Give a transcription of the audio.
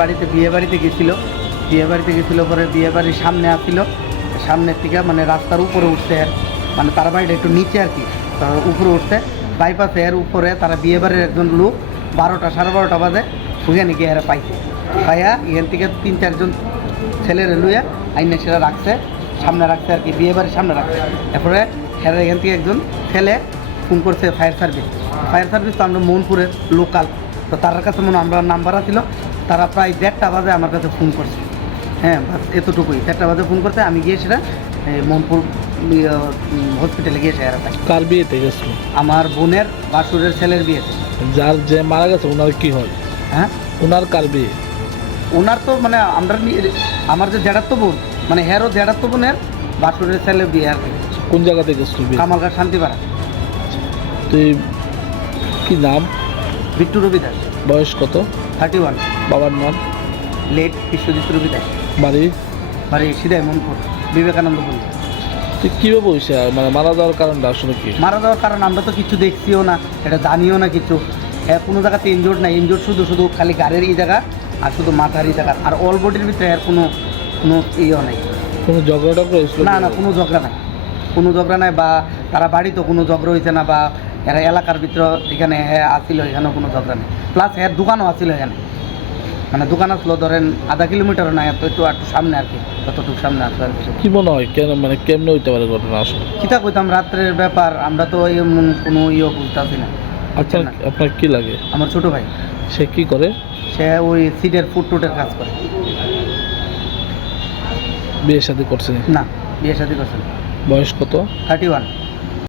বাড়িতে বিয়ে বাড়িতে গেছিলো পরে বিয়ে বাড়ির সামনে আসছিল, সামনের থেকে মানে রাস্তার উপরে উঠছে, মানে তার বাড়িটা একটু নিচে আর কি, উপরে উঠছে বাইপাসে, এর উপরে তারা বিয়ে বাড়ির একজন লোক 12টা সাড়ে 12টা বাজে ওখানে গিয়ে এরা পাইছে, পাইয়া এখান থেকে 3-4 জন ছেলের লুইয়া আইনে সেটা রাখছে, সামনে রাখছে আর কি, বিয়ে বাড়ির সামনে রাখছে। এরপরে এরা এখান থেকে একজন ছেলে ফোন করছে ফায়ার সার্ভিস তো আমরা মনপুরের লোকাল, তো তার কাছে মনে আমরা নাম্বার ছিল, তারা প্রায় 1:30টা বাজে আমার কাছে ফোন করছে। হ্যাঁ বাস এতটুকুই, 1:30টা বাজে ফোন করতে আমি গিয়ে সেটা মনপুর হসপিটালে গিয়ে সেরা পাই। কার বিয়েতে গেছিল? আমার বোনের বাসুরের ছেলের বিয়েতে। যার যে মারা গেছে ওনার কি হয়? হ্যাঁ ওনার কার বিয়ে? ওনার তো মানে আমরা আমার যে জ্যাঠাতো বোন, মানে হেরও জ্যাঠাতো বোনের বাসুরের ছেলের বিয়ে আর কি। কোন জায়গাতে গেছিল বিয়ে? কামালঘাট শান্তিপাড়া। তুই কি নাম? বিট্টু রবি দাস। বয়স কত? 31। বাবার নাম? লেট বিশ্বজিৎ রবি দাস। বাড়ি সিদাই মনপুর বিবেকানন্দ পল্লী। তুই কীভাবে হয়েছে মানে মারা যাওয়ার কারণটা আসলে কি? মারা যাওয়ার কারণ আমরা তো কিছু দেখছিও না, এটা জানিও না কিছু। কোনো জায়গাতে ইনজোর্ড নাই, ইনজোর্ড শুধু খালি গাড়ির এই জায়গা আর শুধু মাথার এই জায়গা, আর অল বডির ভিতরে এর কোনো ইয়ে নাই। কোনো ঝগড়া হয়েছিল? না কোনো ঝগড়া নাই, বা তারা বাড়িতেও কোনো ঝগড়া হয়েছে না, বা এরা এলাকার ভিতরে এখানে আসছিল এখানেও কোনো ঝগড়া নেই। প্লাস দোকানও আসছিল এখানে, মানে দোকান আসলো ধরেন আধা কিলোমিটারও না, একটু সামনে আর কি, ততটুকু সামনে আসলো আর কি। কি মনে হয় কেন মানে কেমনে হইতে পারে ঘটনা আসলে? কিতা কইতাম, রাত্রের ব্যাপার, আমরা তো কোনো বুঝতেছি না। আপনার কি লাগে? আমার ছোট ভাই। সে কি করে? সে ওই সিডের ফুড টুটের কাজ করে। বিয়ে শাদী করছে? না, বিয়ে শাদী করছে না। বয়স কত? 31।